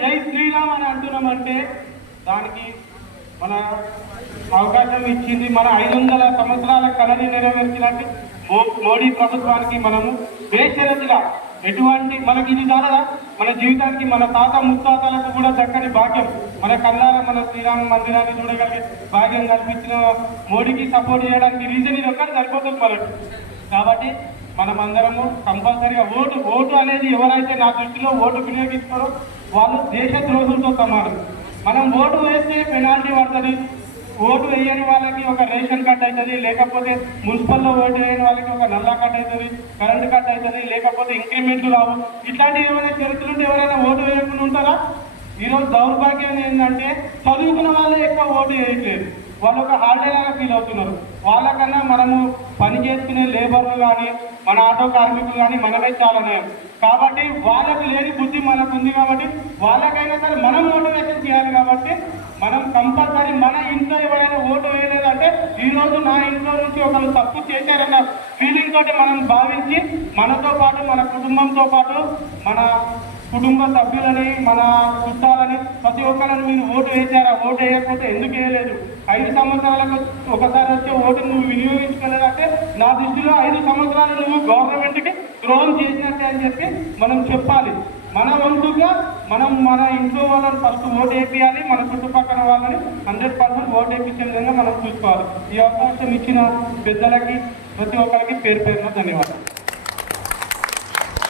జై శ్రీరామ్ అని అంటున్నామంటే దానికి మన అవకాశం ఇచ్చింది మన 500 సంవత్సరాల కళని నెరవేర్చినట్టు మోడీ ప్రభుత్వానికి మనము బేషరతుగా ఎటువంటి మనకి ఇది కాదా మన జీవితానికి మన తాత ముత్తాతలకు కూడా చక్కని భాగ్యం మన కళ్ళారా మన శ్రీరామ మందిరాన్ని చూడగలిగే భాగ్యం కల్పించిన మోడీకి సపోర్ట్ చేయడానికి రీజన్ ఇది ఒక్కటి సరిపోతుంది మనకు. కాబట్టి మనమందరము కంపల్సరీగా ఓటు అనేది ఎవరైతే నా దృష్టిలో ఓటు వినియోగిస్తారో వాళ్ళు దేశ ద్రోహులతో సమానం. మనం ఓటు వేస్తే పెనాల్టీ పడుతుంది, ఓటు వేయని వాళ్ళకి ఒక రేషన్ కార్డు అవుతుంది, లేకపోతే మున్సిపల్లో ఓటు వేయని వాళ్ళకి ఒక నల్లా కార్డు అవుతుంది, కరెంటు కార్డు అవుతుంది, లేకపోతే ఇంక్రిమెంట్లు రావు. ఇట్లాంటివి ఏమైనా చరిత్రలుంటే ఎవరైనా ఓటు వేయకుండా ఉంటారా? ఈరోజు దౌర్భాగ్యం ఏంటంటే చదువుకున్న వాళ్ళే ఎక్కువ ఓటు వేయట్లేదు, వాళ్ళు ఒక హాలిడేలాగా ఫీల్ అవుతున్నారు. వాళ్ళకన్నా మనము పని చేసుకునే లేబర్లు కానీ మన ఆటో కార్మికులు కానీ మనమే చాలా నయం. కాబట్టి వాళ్ళకు లేని బుద్ధి మనకు ఉంది కాబట్టి వాళ్ళకైనా సరే మనం మోటివేషన్ చేయాలి. కాబట్టి మనం కంపల్సరీ మన ఇంట్లో ఎవరైనా ఓటు వేయలేదంటే ఈరోజు నా ఇంట్లో నుంచి ఒకరు తప్పు చేశారన్న ఫీలింగ్ తోటి మనం భావించి మనతో పాటు మన కుటుంబంతో పాటు మన కుటుంబ సభ్యులని మన చుట్టాలని ప్రతి ఒక్కరిని మీరు ఓటు వేసారా, ఓటు వేయకపోతే ఎందుకు వేయలేదు, 5 సంవత్సరాలకు ఒకసారి వచ్చే ఓటు నువ్వు వినియోగించుకోలేదంటే నా దృష్టిలో 5 సంవత్సరాలు నువ్వు గవర్నమెంట్కి ద్రోహం చేసినట్టే అని చెప్పి మనం చెప్పాలి. మన వంతుగా మనం మన ఇంట్లో వాళ్ళని ఫస్ట్ ఓటు వేయాలి, మన చుట్టుపక్కల వాళ్ళని 100% ఓటు వేయించే విధంగా మనం చూసుకోవాలి. ఈ అవకాశం ఇచ్చిన పెద్దలకి ప్రతి ఒక్కరికి పేరు పేరున ధన్యవాదాలు.